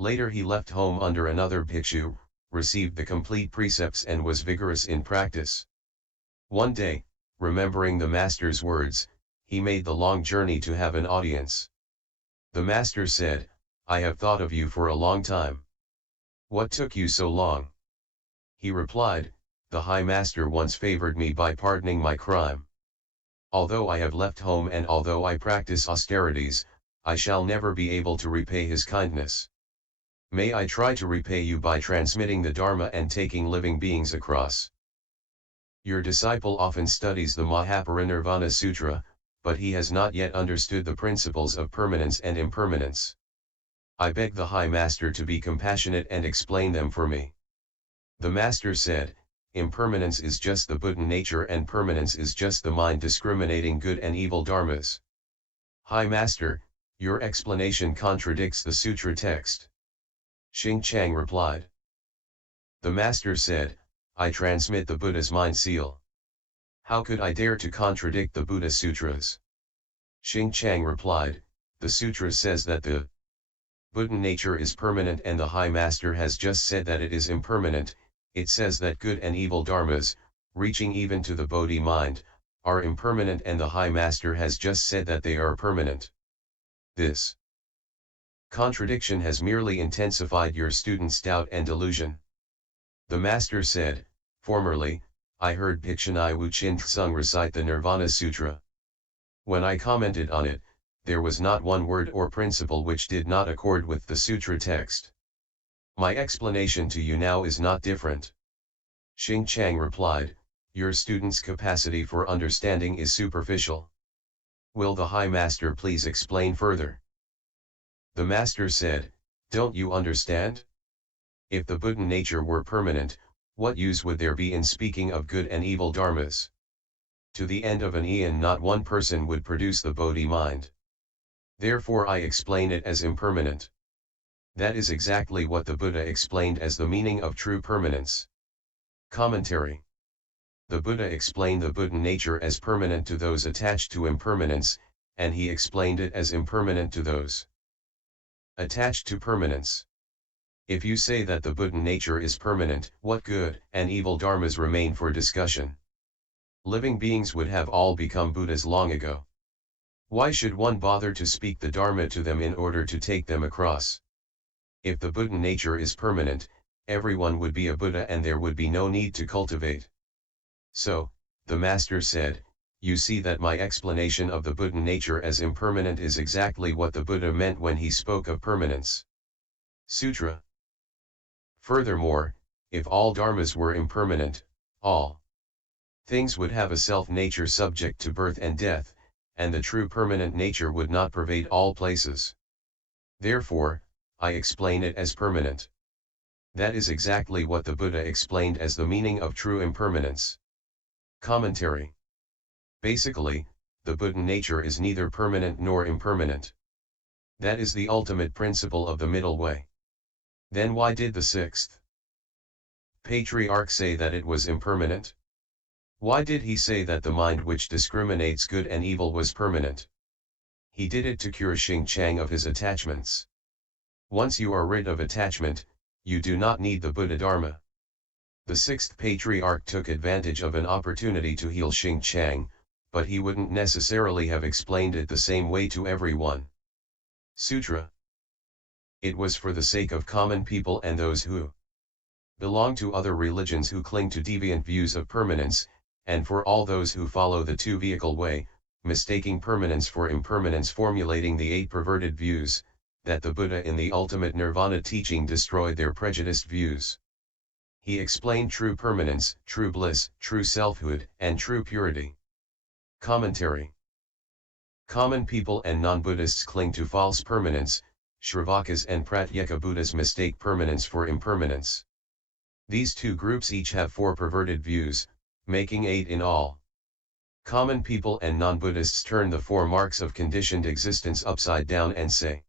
Later he left home under another bhikshu, received the complete precepts and was vigorous in practice. One day, remembering the master's words, he made the long journey to have an audience. The master said, "I have thought of you for a long time. What took you so long?" He replied, "The High Master once favored me by pardoning my crime. Although I have left home and although I practice austerities, I shall never be able to repay his kindness. May I try to repay you by transmitting the Dharma and taking living beings across." Your disciple often studies the Mahaparinirvana Sutra, but he has not yet understood the principles of permanence and impermanence. I beg the High Master to be compassionate and explain them for me. The Master said, "Impermanence is just the Buddha nature and permanence is just the mind discriminating good and evil dharmas." High Master, your explanation contradicts the sutra text. Xing Chang replied. The Master said, "I transmit the Buddha's mind seal. How could I dare to contradict the Buddha Sutras?" Xing Chang replied, "The sutra says that the Buddha nature is permanent and the High Master has just said that it is impermanent. It says that good and evil dharmas, reaching even to the Bodhi mind, are impermanent and the High Master has just said that they are permanent. This contradiction has merely intensified your student's doubt and delusion." The Master said, "Formerly, I heard Bhikshanai Wu Chin Tsung recite the Nirvana Sutra. When I commented on it, there was not one word or principle which did not accord with the sutra text. My explanation to you now is not different." Xing Chang replied, "Your student's capacity for understanding is superficial. Will the High Master please explain further?" The Master said, "Don't you understand? If the Buddha nature were permanent, what use would there be in speaking of good and evil dharmas? To the end of an eon not one person would produce the Bodhi mind. Therefore I explain it as impermanent. That is exactly what the Buddha explained as the meaning of true permanence." Commentary. The Buddha explained the Buddha nature as permanent to those attached to impermanence, and he explained it as impermanent to those attached to permanence. If you say that the Buddha nature is permanent, what good and evil dharmas remain for discussion? Living beings would have all become Buddhas long ago. Why should one bother to speak the Dharma to them in order to take them across? If the Buddha nature is permanent, everyone would be a Buddha and there would be no need to cultivate. So, the Master said, "You see that my explanation of the Buddha nature as impermanent is exactly what the Buddha meant when he spoke of permanence." Sutra. Furthermore, if all dharmas were impermanent, all things would have a self-nature subject to birth and death, and the true permanent nature would not pervade all places. Therefore, I explain it as permanent. That is exactly what the Buddha explained as the meaning of true impermanence. Commentary. Basically, the Buddha nature is neither permanent nor impermanent. That is the ultimate principle of the middle way. Then why did the Sixth Patriarch say that it was impermanent? Why did he say that the mind which discriminates good and evil was permanent? He did it to cure Xing Chang of his attachments. Once you are rid of attachment, you do not need the Buddha Dharma. The Sixth Patriarch took advantage of an opportunity to heal Xing Chang, but he wouldn't necessarily have explained it the same way to everyone. Sutra. It was for the sake of common people and those who belong to other religions who cling to deviant views of permanence, and for all those who follow the two-vehicle way, mistaking permanence for impermanence, formulating the 8 perverted views, that the Buddha in the ultimate nirvana teaching destroyed their prejudiced views. He explained true permanence, true bliss, true selfhood, and true purity. Commentary. Common people and non-Buddhists cling to false permanence. Shravakas and Pratyeka Buddhas mistake permanence for impermanence. These two groups each have 4 perverted views, making 8 in all. Common people and non-Buddhists turn the 4 marks of conditioned existence upside down and say,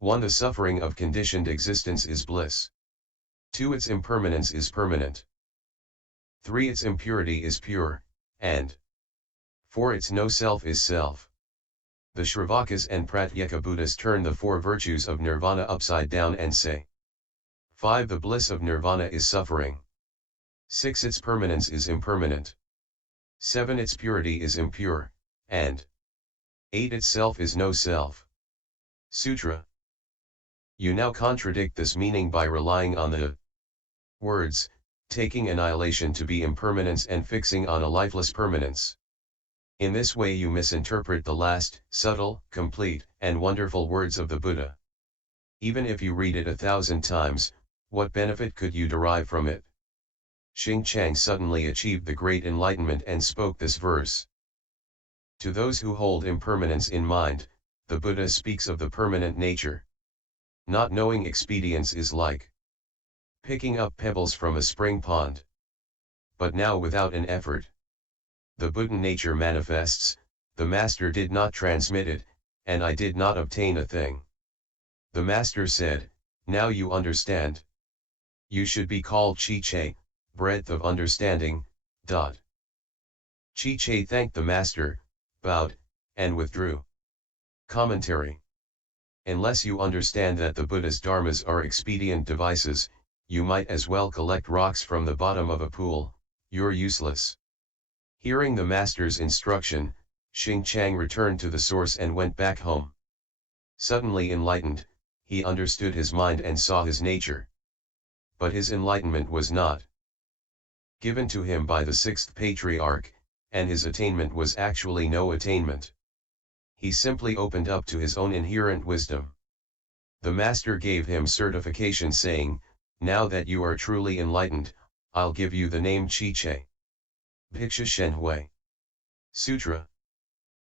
1. The suffering of conditioned existence is bliss. 2. Its impermanence is permanent. 3. Its impurity is pure, and 4. Its no self is self. The Shravakas and Pratyeka Buddhists turn the four virtues of nirvana upside down and say, 5. The bliss of nirvana is suffering. 6. Its permanence is impermanent. 7. Its purity is impure, and 8. Itself is no self. Sutra. You now contradict this meaning by relying on the words, taking annihilation to be impermanence and fixing on a lifeless permanence. In this way you misinterpret the last, subtle, complete, and wonderful words of the Buddha. Even if you read it 1,000 times, what benefit could you derive from it? Xingqiang suddenly achieved the great enlightenment and spoke this verse. To those who hold impermanence in mind, the Buddha speaks of the permanent nature. Not knowing expedience is like picking up pebbles from a spring pond. But now without an effort. The Buddha nature manifests, the Master did not transmit it, and I did not obtain a thing. The Master said, now you understand. You should be called Chi-Che, breadth of understanding. Chi-Che thanked the Master, bowed, and withdrew. Commentary. Unless you understand that the Buddha's dharmas are expedient devices, you might as well collect rocks from the bottom of a pool, you're useless. Hearing the Master's instruction, Xingqiang returned to the source and went back home. Suddenly enlightened, he understood his mind and saw his nature. But his enlightenment was not given to him by the Sixth Patriarch, and his attainment was actually no attainment. He simply opened up to his own inherent wisdom. The Master gave him certification saying, now that you are truly enlightened, I'll give you the name Chi-Che. Bhiksha Shen Hui. Sutra.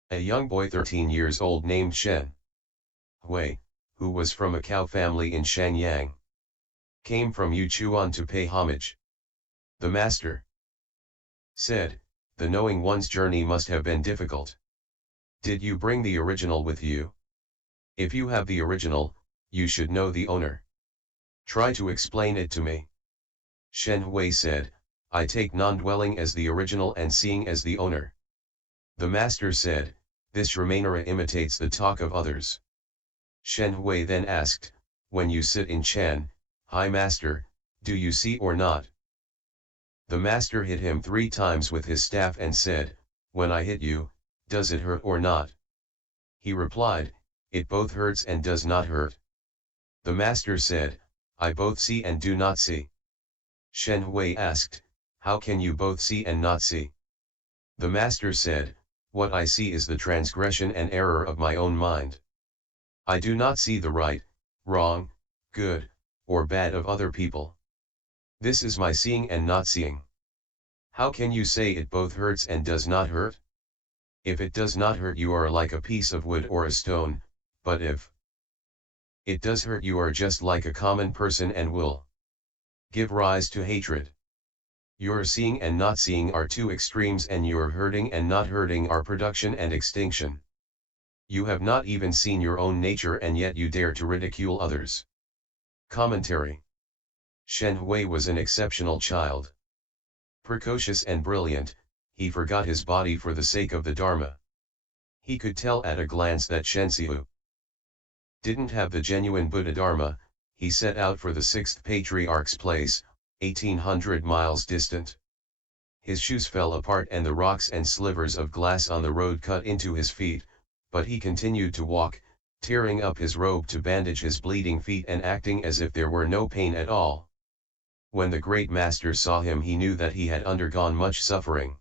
A young boy 13 years old named Shen Hui, who was from a cow family in Shenyang, came from Yuchuan to pay homage. The Master said, the knowing one's journey must have been difficult. Did you bring the original with you? If you have the original, you should know the owner. Try to explain it to me. Shen Hui said, I take non-dwelling as the original and seeing as the owner. The Master said, this Ramanera imitates the talk of others. Shen Hui then asked, when you sit in Chan, High Master, do you see or not? The Master hit him 3 times with his staff and said, when I hit you, does it hurt or not? He replied, it both hurts and does not hurt. The Master said, I both see and do not see. Shen Hui asked, how can you both see and not see? The Master said, what I see is the transgression and error of my own mind. I do not see the right, wrong, good, or bad of other people. This is my seeing and not seeing. How can you say it both hurts and does not hurt? If it does not hurt you are like a piece of wood or a stone, but if it does hurt you are just like a common person and will give rise to hatred. Your seeing and not seeing are 2 extremes and your hurting and not hurting are production and extinction. You have not even seen your own nature and yet you dare to ridicule others. Commentary. Shen Hui was an exceptional child. Precocious and brilliant, he forgot his body for the sake of the Dharma. He could tell at a glance that Shen Hsiu didn't have the genuine Buddha Dharma. He set out for the Sixth Patriarch's place, 1800 miles distant. His shoes fell apart and the rocks and slivers of glass on the road cut into his feet, but he continued to walk, tearing up his robe to bandage his bleeding feet and acting as if there were no pain at all. When the great Master saw him he knew that he had undergone much suffering.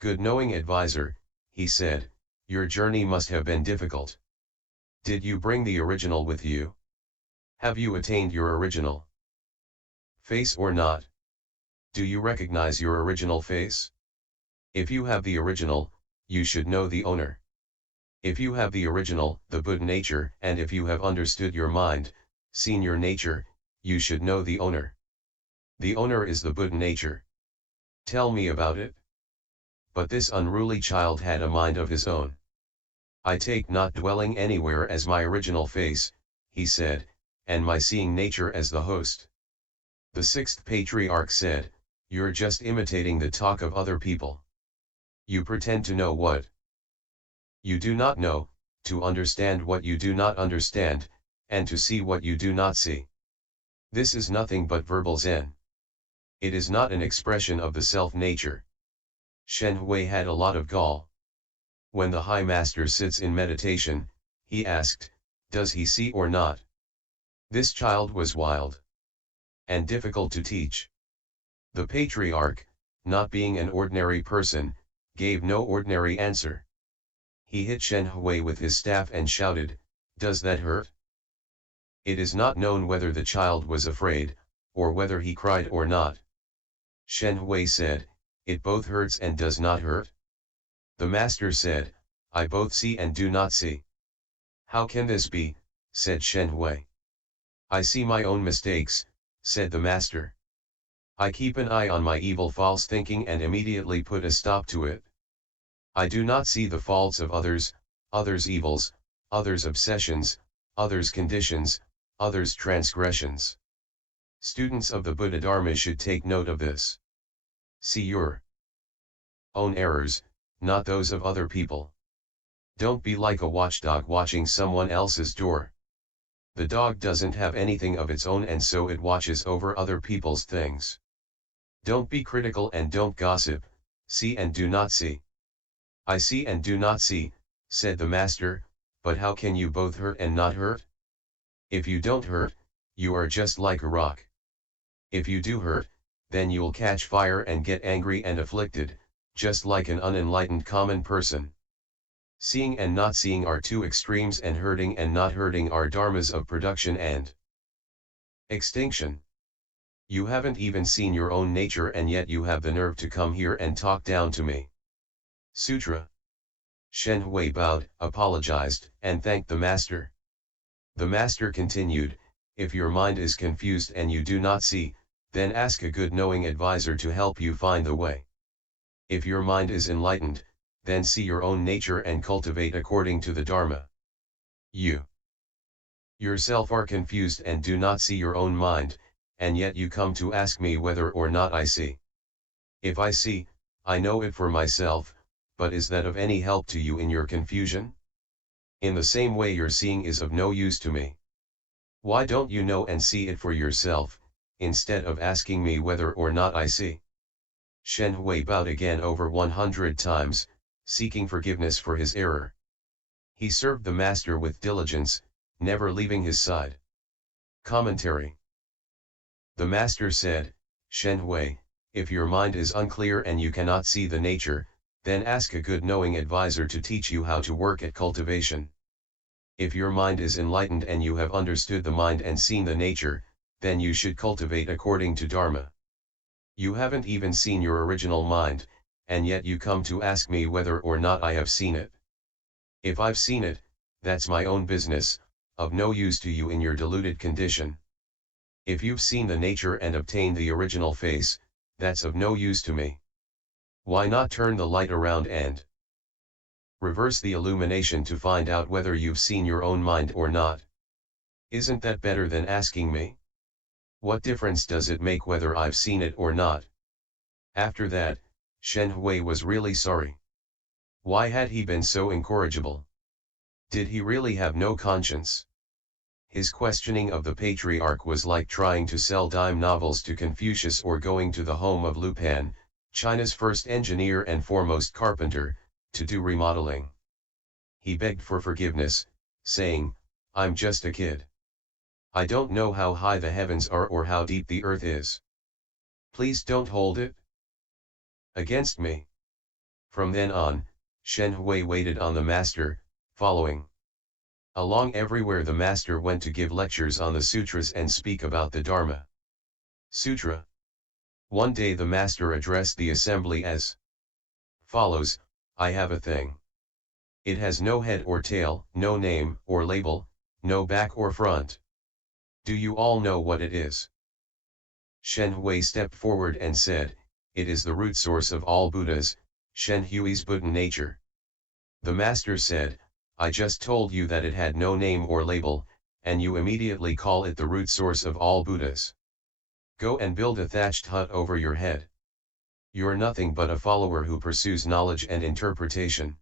Good knowing advisor, he said, your journey must have been difficult. Did you bring the original with you? Have you attained your original face or not? Do you recognize your original face? If you have the original, you should know the owner. If you have the original, the Buddha nature, and if you have understood your mind, seen your nature, you should know the owner. The owner is the Buddha nature. Tell me about it. But this unruly child had a mind of his own. I take not dwelling anywhere as my original face, he said, and my seeing nature as the host. The Sixth Patriarch said, you're just imitating the talk of other people. You pretend to know what you do not know, to understand what you do not understand, and to see what you do not see. This is nothing but verbal Zen. It is not an expression of the self-nature. Shen Hui had a lot of gall. When the High Master sits in meditation, he asked, does he see or not? This child was wild and difficult to teach. The Patriarch, not being an ordinary person, gave no ordinary answer. He hit Shen Hui with his staff and shouted, does that hurt? It is not known whether the child was afraid, or whether he cried or not. Shen Hui said, it both hurts and does not hurt. The Master said, I both see and do not see. How can this be, said Shen Hui. I see my own mistakes, said the Master. I keep an eye on my evil false thinking and immediately put a stop to it. I do not see the faults of others, others' evils, others' obsessions, others' conditions, others' transgressions. Students of the Buddha Dharma should take note of this. See your own errors, not those of other people. Don't be like a watchdog watching someone else's door. The dog doesn't have anything of its own and so it watches over other people's things. Don't be critical and don't gossip, see and do not see. I see and do not see, said the Master, but how can you both hurt and not hurt? If you don't hurt, you are just like a rock. If you do hurt, then you'll catch fire and get angry and afflicted, just like an unenlightened common person. Seeing and not seeing are two extremes and hurting and not hurting are dharmas of production and extinction. You haven't even seen your own nature and yet you have the nerve to come here and talk down to me. Sutra. Shen Hui bowed, apologized, and thanked the Master. The Master continued, if your mind is confused and you do not see, then ask a good knowing advisor to help you find the way. If your mind is enlightened, then see your own nature and cultivate according to the Dharma. You yourself are confused and do not see your own mind, and yet you come to ask me whether or not I see. If I see, I know it for myself, but is that of any help to you in your confusion? In the same way your seeing is of no use to me. Why don't you know and see it for yourself, instead of asking me whether or not I see? Shen Hui bowed again over 100 times, seeking forgiveness for his error. He served the Master with diligence, never leaving his side. Commentary. The Master said, Shen Hui, if your mind is unclear and you cannot see the nature, then ask a good knowing advisor to teach you how to work at cultivation. If your mind is enlightened and you have understood the mind and seen the nature, then you should cultivate according to Dharma. You haven't even seen your original mind, and yet you come to ask me whether or not I have seen it. If I've seen it, that's my own business, of no use to you in your deluded condition. If you've seen the nature and obtained the original face, that's of no use to me. Why not turn the light around and reverse the illumination to find out whether you've seen your own mind or not? Isn't that better than asking me? What difference does it make whether I've seen it or not? After that, Shen Hui was really sorry. Why had he been so incorrigible? Did he really have no conscience? His questioning of the Patriarch was like trying to sell dime novels to Confucius or going to the home of Lu Pan, China's first engineer and foremost carpenter, to do remodeling. He begged for forgiveness, saying, I'm just a kid. I don't know how high the heavens are or how deep the earth is. Please don't hold it against me. From then on, Shen Hui waited on the Master, following along everywhere the Master went to give lectures on the sutras and speak about the Dharma. Sutra. One day the Master addressed the assembly as follows, I have a thing. It has no head or tail, no name or label, no back or front. Do you all know what it is? Shen Hui stepped forward and said, it is the root source of all Buddhas, Shen Hui's Buddha nature. The Master said, I just told you that it had no name or label, and you immediately call it the root source of all Buddhas. Go and build a thatched hut over your head. You're nothing but a follower who pursues knowledge and interpretation.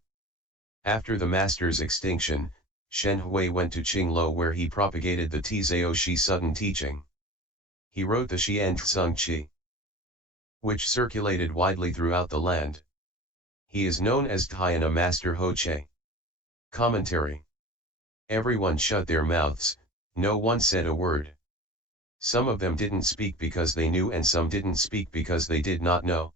After the master's extinction, Shen Hui went to Qinglo where he propagated the Tizao Shi Sutton teaching. He wrote the Hsien Tsung Chi, which circulated widely throughout the land. He is known as Dhyana Master Ho Che. Commentary. Everyone shut their mouths, no one said a word. Some of them didn't speak because they knew and some didn't speak because they did not know.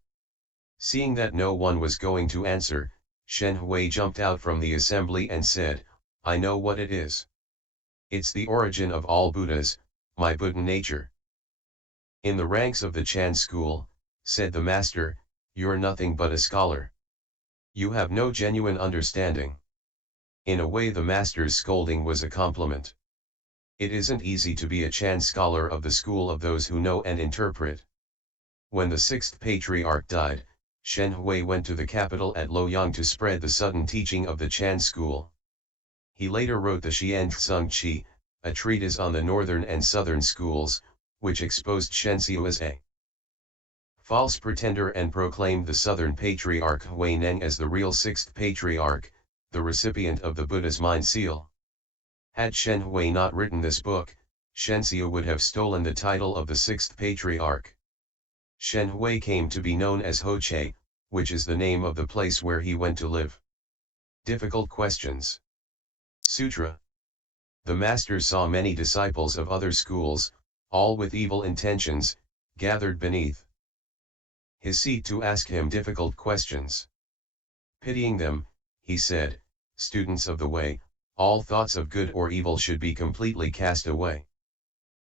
Seeing that no one was going to answer, Shen Hui jumped out from the assembly and said, I know what it is. It's the origin of all Buddhas, my Buddha nature. In the ranks of the Chan school, said the master, you're nothing but a scholar. You have no genuine understanding. In a way the master's scolding was a compliment. It isn't easy to be a Chan scholar of the school of those who know and interpret. When the Sixth Patriarch died, Shen Hui went to the capital at Loyang to spread the Sutton teaching of the Chan school. He later wrote the Hsien Tsung Chi, a treatise on the northern and southern schools, which exposed Shen Hsiu as a false pretender and proclaimed the Southern Patriarch Hui Neng as the real Sixth Patriarch, the recipient of the Buddha's mind seal. Had Shen Hui not written this book, Shen Hsiu would have stolen the title of the Sixth Patriarch. Shen Hui came to be known as Ho Che, which is the name of the place where he went to live. Difficult questions. Sutra. The master saw many disciples of other schools, all with evil intentions, gathered beneath his seat to ask him difficult questions. Pitying them, he said, students of the way, all thoughts of good or evil should be completely cast away.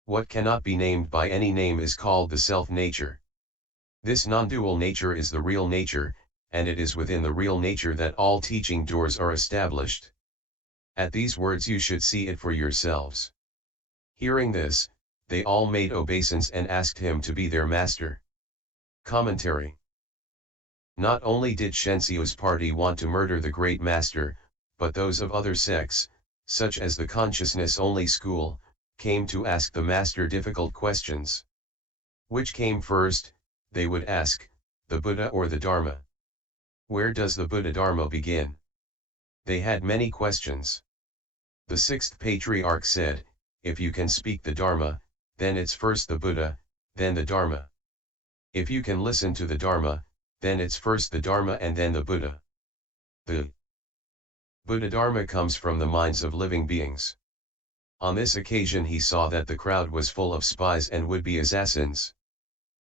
What cannot be named by any name is called the self-nature. This non-dual nature is the real nature, and it is within the real nature that all teaching doors are established. At these words you should see it for yourselves. Hearing this, they all made obeisance and asked him to be their master. Commentary. Not only did Shen Hsiu's party want to murder the great master, but those of other sects, such as the consciousness-only school, came to ask the master difficult questions. Which came first, they would ask, the Buddha or the Dharma? Where does the Buddha Dharma begin? They had many questions. The Sixth Patriarch said, if you can speak the Dharma, then it's first the Buddha, then the Dharma. If you can listen to the Dharma, then it's first the Dharma and then the Buddha. The Buddha Dharma comes from the minds of living beings. On this occasion he saw that the crowd was full of spies and would-be assassins.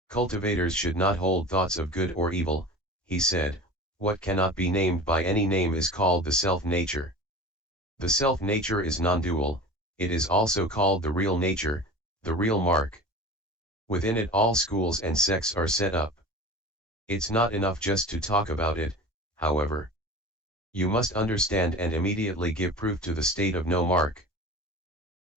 Cultivators should not hold thoughts of good or evil, he said, what cannot be named by any name is called the self-nature. The self-nature is non-dual, it is also called the real nature, the real mark. Within it all schools and sects are set up. It's not enough just to talk about it, however. You must understand and immediately give proof to the state of no mark.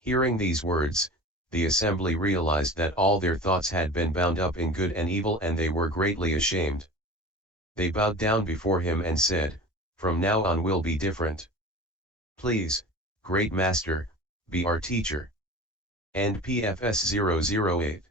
Hearing these words, the assembly realized that all their thoughts had been bound up in good and evil and they were greatly ashamed. They bowed down before him and said, from now on we'll be different. Please, Great Master, be our teacher. End PFS 008